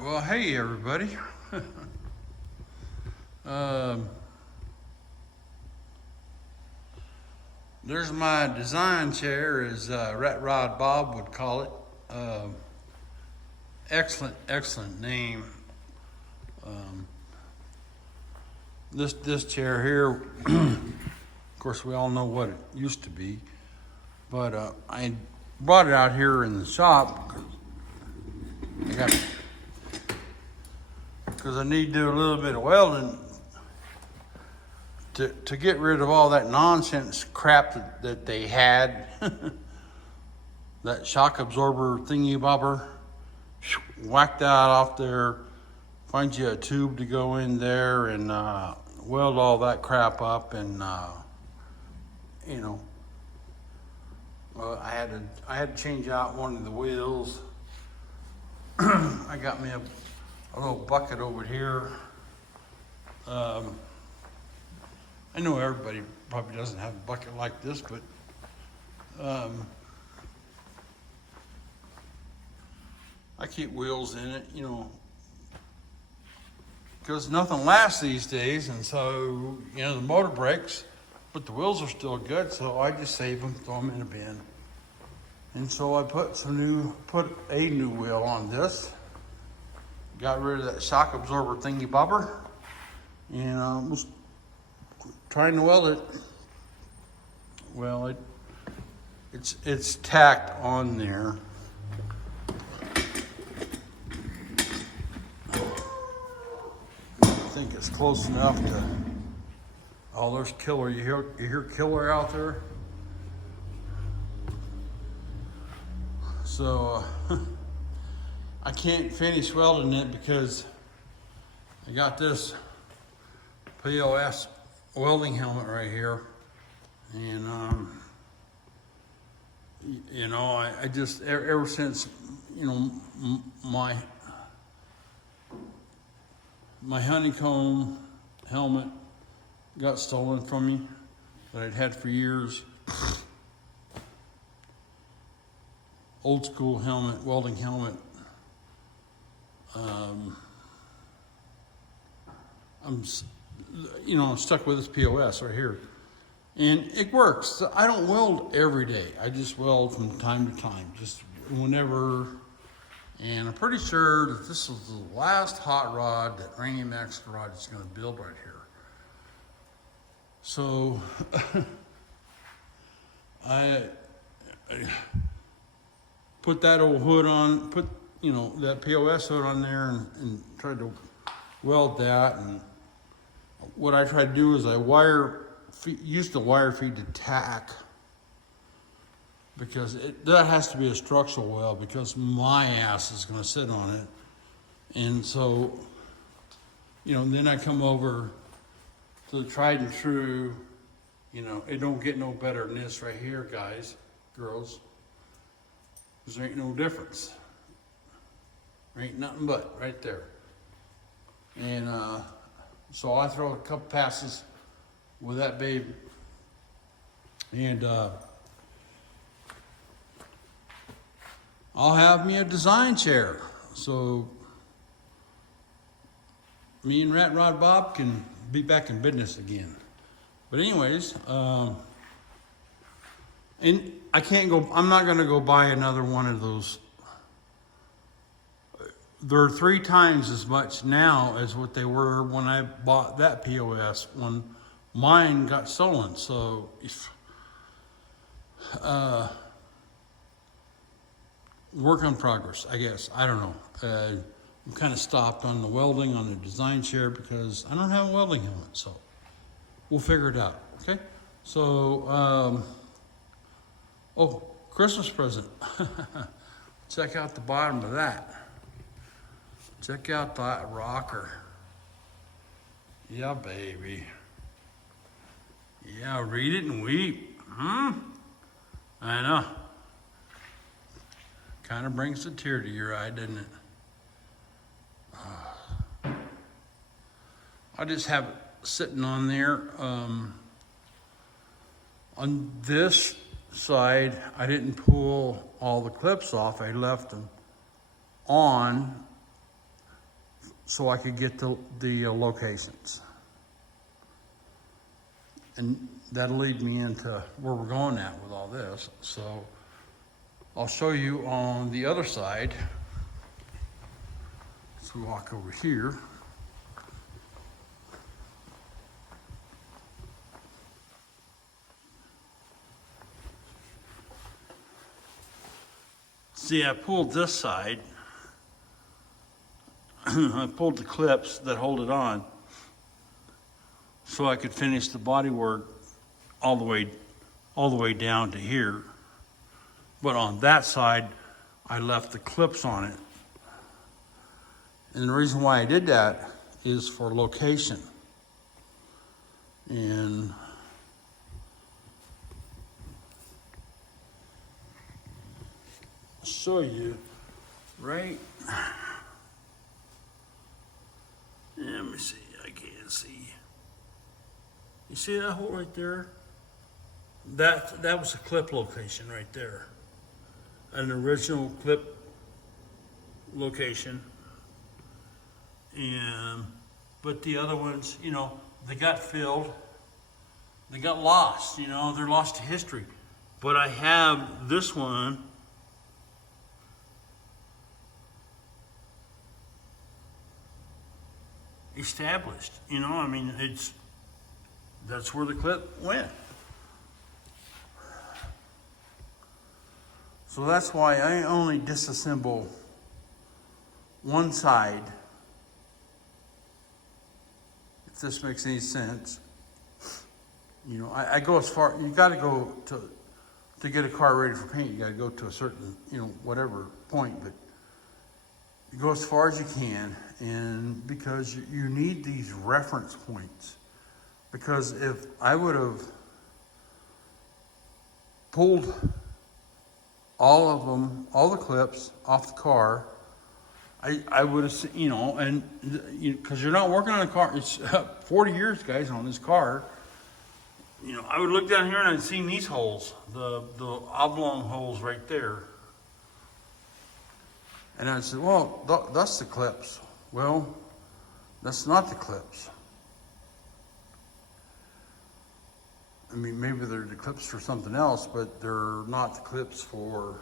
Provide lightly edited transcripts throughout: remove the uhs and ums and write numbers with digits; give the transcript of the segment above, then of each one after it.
Well, hey everybody. um, there's my design chair, as Rat Rod Bob would call it. Excellent name. Um, this chair here, of course, we all know what it used to be, but I brought it out here in the shop because I need to do a little bit of welding to get rid of all that nonsense crap that they had. That shock absorber thingy bobber, whack that out off there, find you a tube to go in there and weld all that crap up, and I had to change out one of the wheels. I got me a little bucket over here. I know everybody probably doesn't have a bucket like this, but I keep wheels in it, because nothing lasts these days, and so, the motor breaks, but the wheels are still good, so I just save them, throw them in a bin. And so I put a new wheel on this, got rid of that shock absorber thingy bobber, and I was trying to weld it. Well, it's tacked on there. I think it's close enough to. Oh, there's killer. You hear killer out there? So I can't finish welding it because I got this POS welding helmet right here, and I just ever since my honeycomb helmet got stolen from me that I'd had for years. Old school helmet, welding helmet. I'm stuck with this POS right here, and it works. I don't weld every day. I just weld from time to time, just whenever. And I'm pretty sure that this is the last hot rod that Rainy Max Garage is going to build right here. So I put that old hood on, that POS hood on there, and tried to weld that. And what I try to do is I use the wire feed to tack, because that has to be a structural weld, because my ass is going to sit on it. And so, then I come over to the tried and true. It don't get no better than this right here, guys, girls. There ain't no difference. There ain't nothing but right there. And so I throw a couple passes with that baby, and I'll have me a design chair, so me and Rat Rod Bob can be back in business again. But anyways, and I'm not gonna go buy another one of those. They're 3 times as much now as what they were when I bought that POS, when mine got stolen. So work in progress, I guess. I don't know. I'm kind of stopped on the welding on the design chair because I don't have a welding helmet, so we'll figure it out, okay? So, Christmas present. Check out the bottom of that. Check out that rocker. Yeah, baby. Yeah, read it and weep. I know. Kind of brings a tear to your eye, doesn't it? I just have it sitting on there. On this side, I didn't pull all the clips off. I left them on so I could get the locations. And that'll lead me into where we're going at with all this. So I'll show you on the other side. So we walk over here. See, I pulled this side. I pulled the clips that hold it on so I could finish the body work all the way down to here. But on that side, I left the clips on it. And the reason why I did that is for location. And I'll show you right. Let me see, I can't see. You see that hole right there? That was a clip location right there. An original clip location. But the other ones, you know, they got filled. They got lost, you know, they're lost to history. But I have this one. Established, you know, I mean, that's where the clip went. So that's why I only disassemble one side, if this makes any sense. You know, I go as far, you gotta go to get a car ready for paint, you gotta go to a certain, you know, whatever point, but you go as far as you can, and because you need these reference points. Because if I would have pulled all of them, all the clips off the car, I would have, you know, and because you're not working on a car, it's 40 years, guys, on this car. You know, I would look down here and I'd seen these holes, the oblong holes right there. And I said, well, that's the clips. Well, that's not the clips. I mean, maybe they're the clips for something else, but they're not the clips for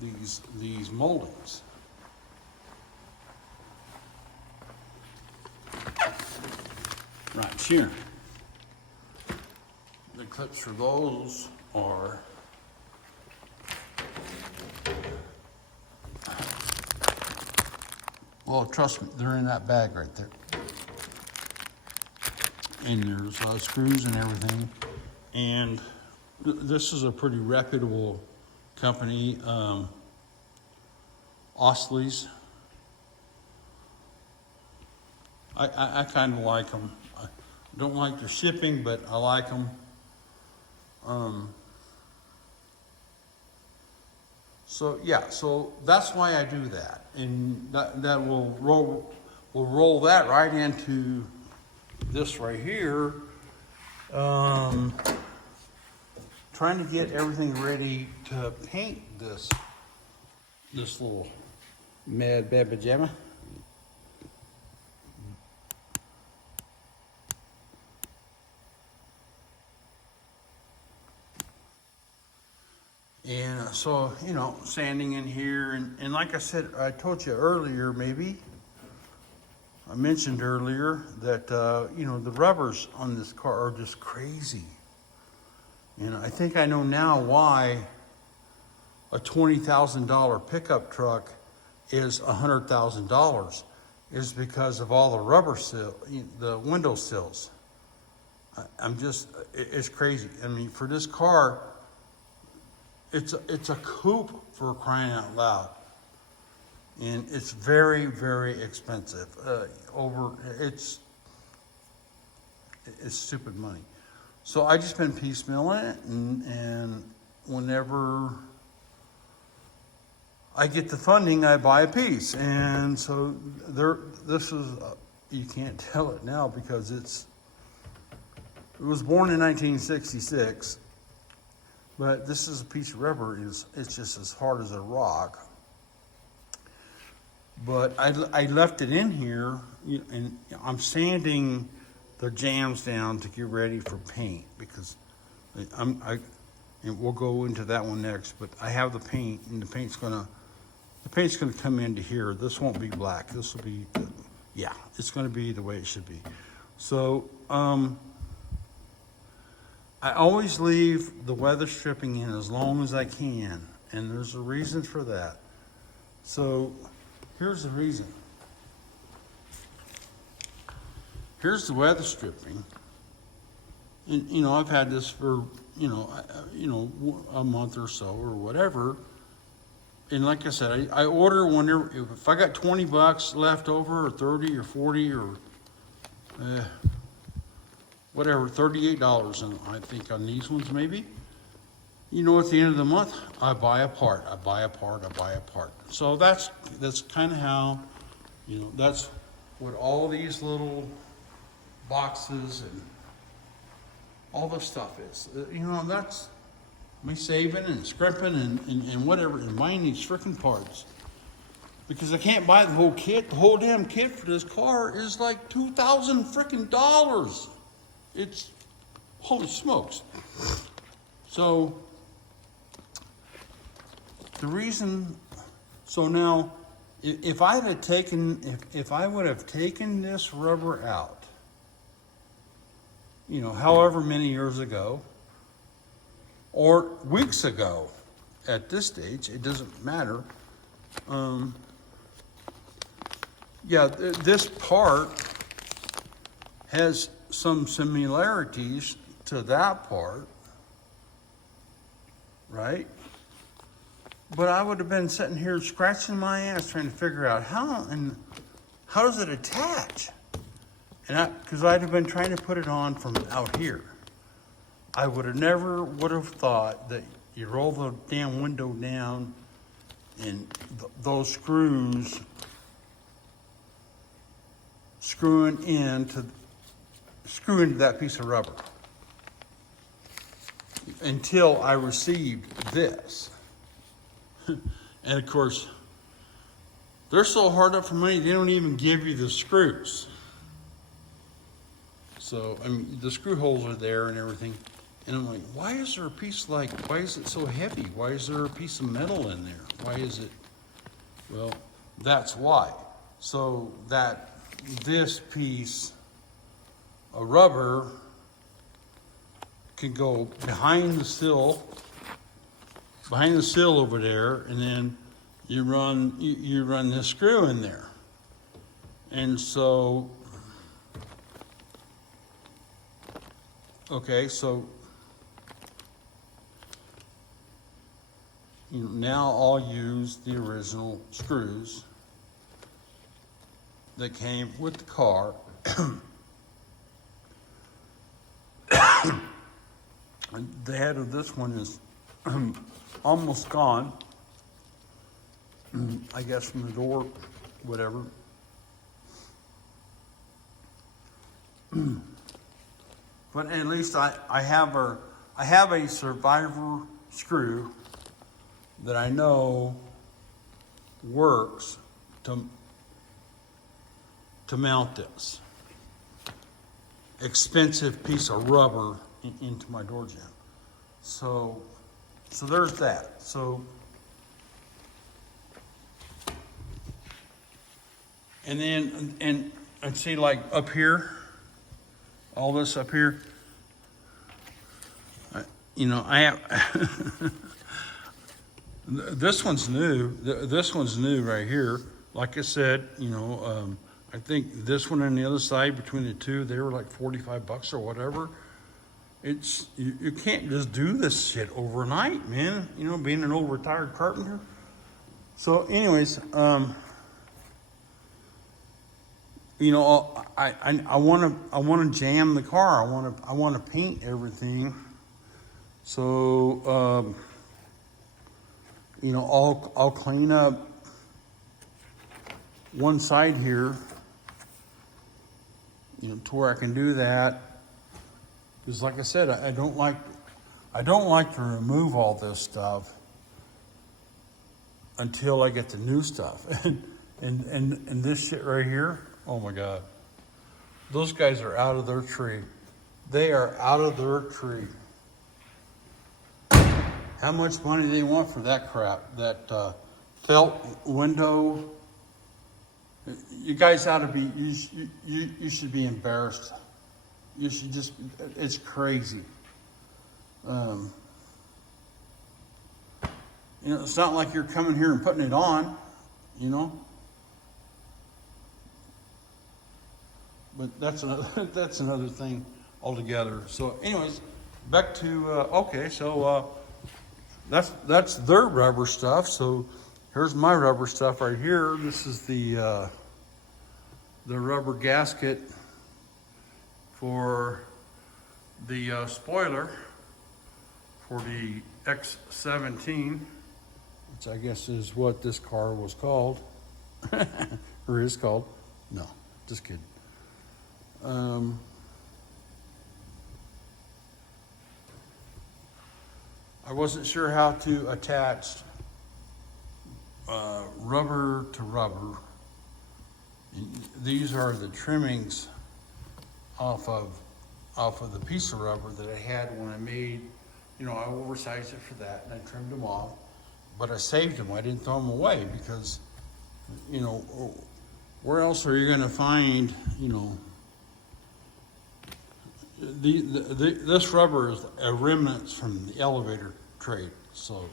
these moldings. Right here. The clips for those are well, trust me, they're in that bag right there. And there's screws and everything. And this is a pretty reputable company, Ostley's. I kind of like them. I don't like their shipping, but I like them. So yeah, so that's why I do that, and that will roll that right into this right here. Trying to get everything ready to paint this little mad babba jamma. And so, you know, sanding in here, and like I said, I told you earlier, maybe, I mentioned earlier that, you know, the rubbers on this car are just crazy. You know, I think I know now why a $20,000 pickup truck is $100,000, is because of all the rubber the window sills. It's crazy. I mean, for this car, it's a coupe, for crying out loud, and it's very, very expensive. It's stupid money. So I just been piecemealing it, and whenever I get the funding, I buy a piece. And so this is you can't tell it now because it was born in 1966. But this is a piece of rubber, it's just as hard as a rock. But I left it in here, and I'm sanding the jams down to get ready for paint because and we'll go into that one next. But I have the paint, and the paint's gonna come into here. This won't be black. This will be, yeah, it's gonna be the way it should be. So I always leave the weather stripping in as long as I can, and there's a reason for that. So here's the reason. Here's the weather stripping. And I've had this for a month or so or whatever. And like I said, I order whenever, if I got $20 left over or 30 or 40 or whatever, $38 and I think on these ones maybe. At the end of the month, I buy a part. So that's kind of how, that's what all these little boxes and all this stuff is. That's me saving and scrimping and whatever, and buying these freaking parts. Because I can't buy the whole kit. The whole damn kit for this car is like $2,000 freaking dollars. It's, holy smokes. So, the reason, so now, if I would have taken this rubber out, however many years ago, or weeks ago, at this stage, it doesn't matter. This part has some similarities to that part, right? But I would have been sitting here scratching my ass trying to figure out how does it attach? Because I'd have been trying to put it on from out here. I would have thought that you roll the damn window down and those screws screw into that piece of rubber until I received this. And of course, they're so hard up for money, they don't even give you the screws. So, the screw holes are there and everything. And I'm like, why is it so heavy? Why is there a piece of metal in there? Why is it? Well, that's why. So this piece of rubber can go behind the sill over there, and then you run this screw in there. And so, okay, so now I'll use the original screws that came with the car. The head of this one is almost gone, I guess, from the door, whatever. But at least I have a survivor screw that I know works to mount this expensive piece of rubber into my door jamb. So there's that. So, and then, and see, like up here, all this up here, I have, this one's new. This one's new right here. Like I said, I think this one and the other side, between the two, they were like $45 or whatever. You can't just do this shit overnight, man. Being an old retired carpenter. So, anyways, I want to jam the car. I want to paint everything. So, I'll clean up one side here, to where I can do that. Because, like I said, I don't like to remove all this stuff until I get the new stuff. And this shit right here, oh my God. Those guys are out of their tree. They are out of their tree. How much money do they want for that crap? That felt window. You guys ought to be, you should be embarrassed. You should just, it's crazy. You know, it's not like you're coming here and putting it on, you know. But that's another, that's another thing altogether. So anyways, back to, okay, so that's their rubber stuff. So here's my rubber stuff right here. This is the rubber gasket for the spoiler for the X17, which I guess is what this car was called, or is called. No, just kidding. I wasn't sure how to attach rubber to rubber. These are the trimmings off of the piece of rubber that I had when I made, you know, I oversized it for that and I trimmed them off, but I saved them. I didn't throw them away because, you know, where else are you going to find, you know, this rubber is a remnants from the elevator trade, so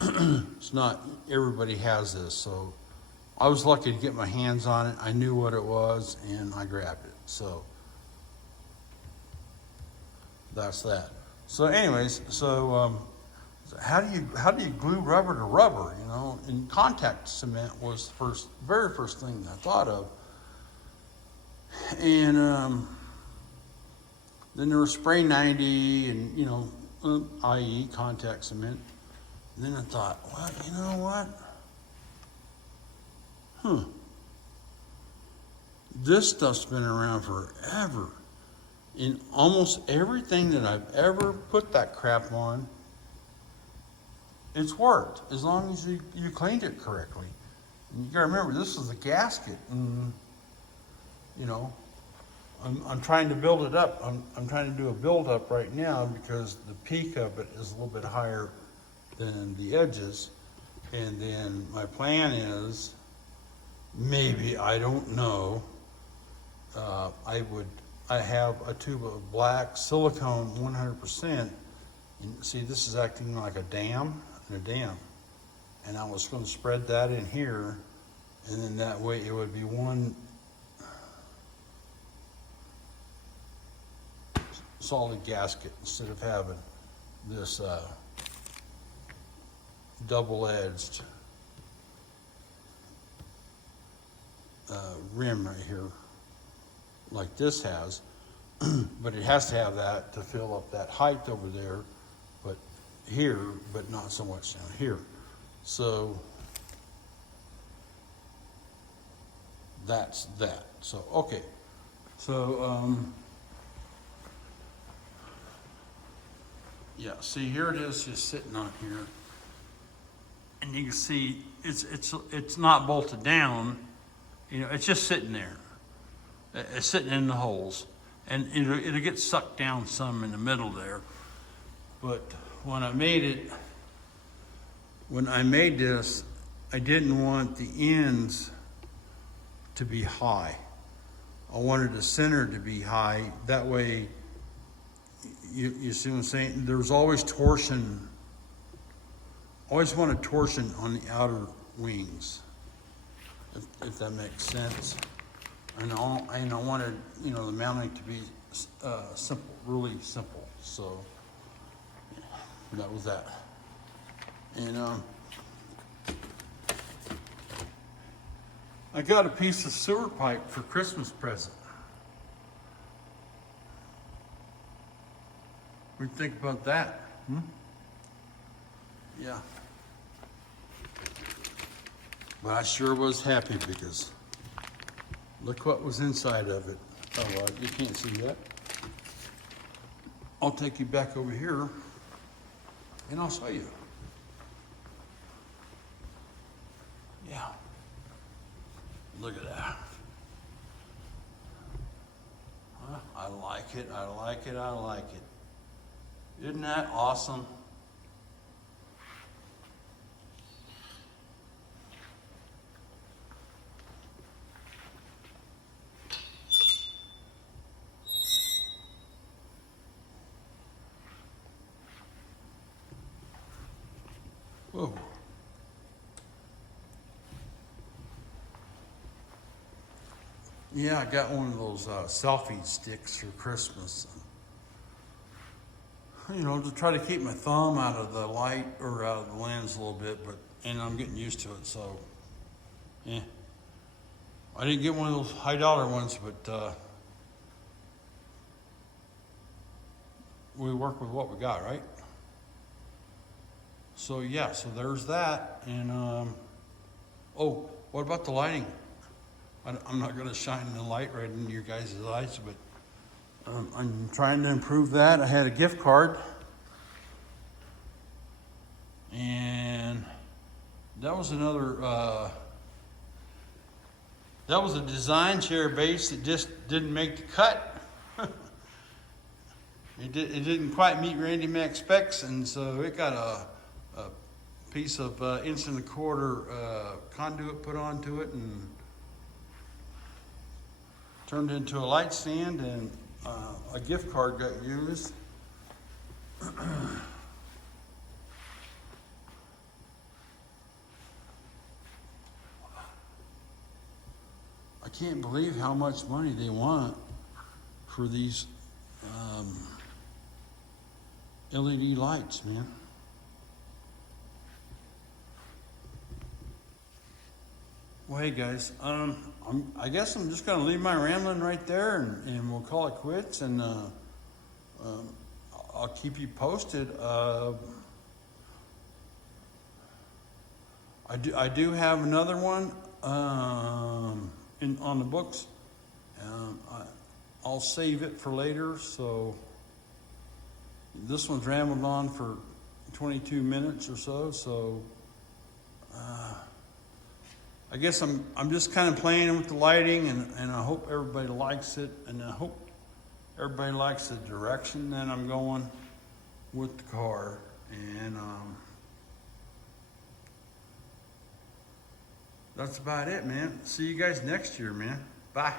it's not everybody has this. So I was lucky to get my hands on it. I knew what it was and I grabbed it. So that's that. So anyways, so how do you glue rubber to rubber? You know, and contact cement was the very first thing that I thought of, and then there was spray 90 and, you know, i.e. contact cement. And then I thought, well, you know what? This stuff's been around forever. In almost everything that I've ever put that crap on, it's worked, as long as you cleaned it correctly. And you gotta remember, this is a gasket, and, you know, I'm trying to build it up. I'm trying to do a build up right now because the peak of it is a little bit higher than the edges. And then my plan is, maybe, I don't know, I have a tube of black silicone 100%. And see, this is acting like a dam and a dam. And I was going to spread that in here, and then that way it would be one solid gasket instead of having this double-edged rim right here like this has. But it has to have that to fill up that height over there, but here, but not so much down here. So that's that. So okay, so yeah, see, here it is just sitting on here. And you can see it's not bolted down, you know, it's just sitting there. It's sitting in the holes. And it'll get sucked down some in the middle there. But when I made this, I didn't want the ends to be high. I wanted the center to be high. That way, you see what I'm saying? There's always torsion. Always wanted torsion on the outer wings, if that makes sense. And I wanted, you know, the mounting to be simple, really simple. So that was that. And I got a piece of sewer pipe for Christmas present. What do you think about that? Yeah. But I sure was happy because look what was inside of it. Oh, well, you can't see that. I'll take you back over here and I'll show you. Yeah. Look at that. Huh? I like it, I like it, I like it. Isn't that awesome? Whoa. Yeah, I got one of those selfie sticks for Christmas. You know, to try to keep my thumb out of the light or out of the lens a little bit, and I'm getting used to it, so yeah. I didn't get one of those high dollar ones, but we work with what we got, right? So yeah, so there's that, and oh, what about the lighting? I'm not going to shine the light right into your guys' eyes, but I'm trying to improve that. I had a gift card, and that was another, that was a design chair base that just didn't make the cut. It didn't quite meet Randy Mac specs, and so it got a piece of 1.25 inch conduit put onto it, and turned into a light stand, and a gift card got used. I can't believe how much money they want for these LED lights, man. Well, hey guys, I guess I'm just gonna leave my rambling right there, and we'll call it quits, and I'll keep you posted. I do have another one on the books. I'll save it for later. So this one's rambled on for 22 minutes or so. So I guess I'm just kind of playing with the lighting, and I hope everybody likes it, and I hope everybody likes the direction that I'm going with the car. And that's about it, man. See you guys next year, man. Bye.